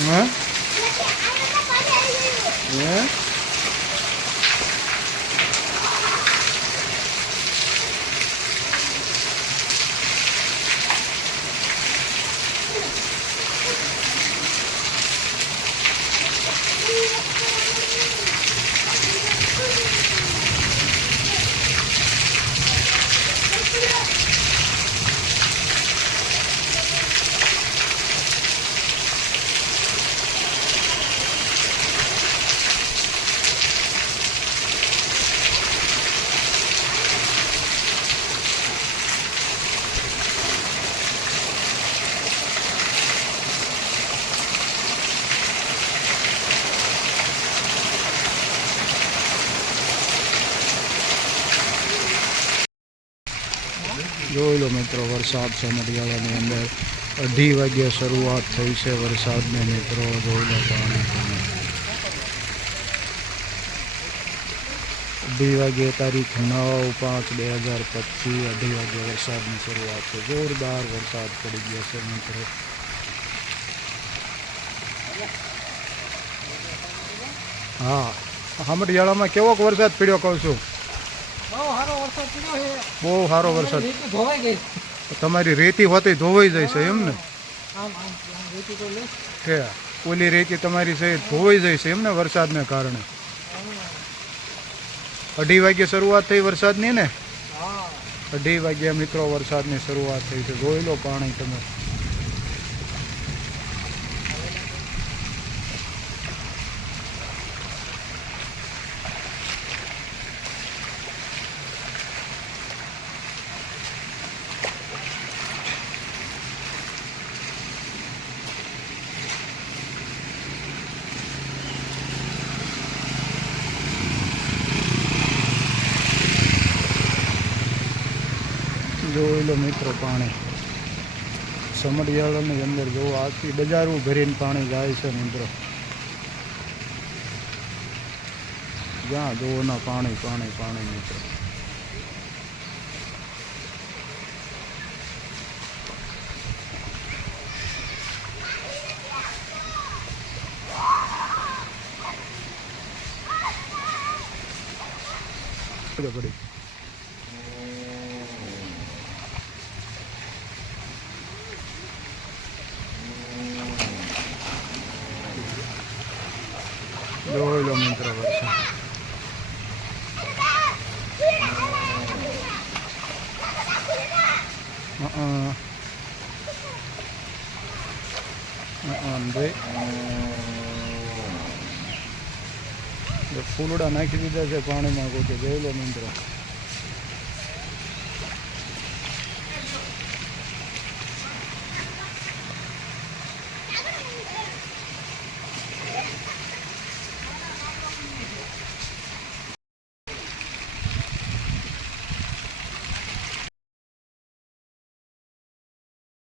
હા હે જોઈ લો મિત્રો, વરસાદ છે મટિયાળાની અંદર. અઢી વાગ્યે શરૂઆત થઈ છે વરસાદને મિત્રો, જોઈ લો પાણી. અઢી વાગ્યે તારીખ નવ પાંચ બે હજાર પચીસ, અઢી વાગ્યે વરસાદની શરૂઆત છે. જોરદાર વરસાદ પડી ગયો છે મિત્રો. હા હામડિયાળામાં કેવોક વરસાદ પડ્યો કહું છું? બહુ સારો વરસાદ તમારી રેતી હોતી ધોવાઈ જાય છે એમ ને કે ઓલી રેતી તમારી છે ધોવાઈ જાય છે એમ ને વરસાદને કારણે? અઢી વાગ્યે શરૂઆત થઈ વરસાદની ને? અઢી વાગ્યા મિત્રો વરસાદની શરૂઆત થઈ છે. જોઈ લો પાણી તમે. જોઈ લો મિત્રો પાણી. સમડિયાળાની અંદર જોવો આખી બજારું ભરીને પાણી જાય છે મિત્રો. જ્યાં જોવો ના પાણી પાણી પાણી મિત્રો. પડી. જોઈ લો મિત્રો વરસાદ ભાઈ ફૂલડા નાખી દીધા છે પાણીમાં કોઈ જોઈ લો મિત્રો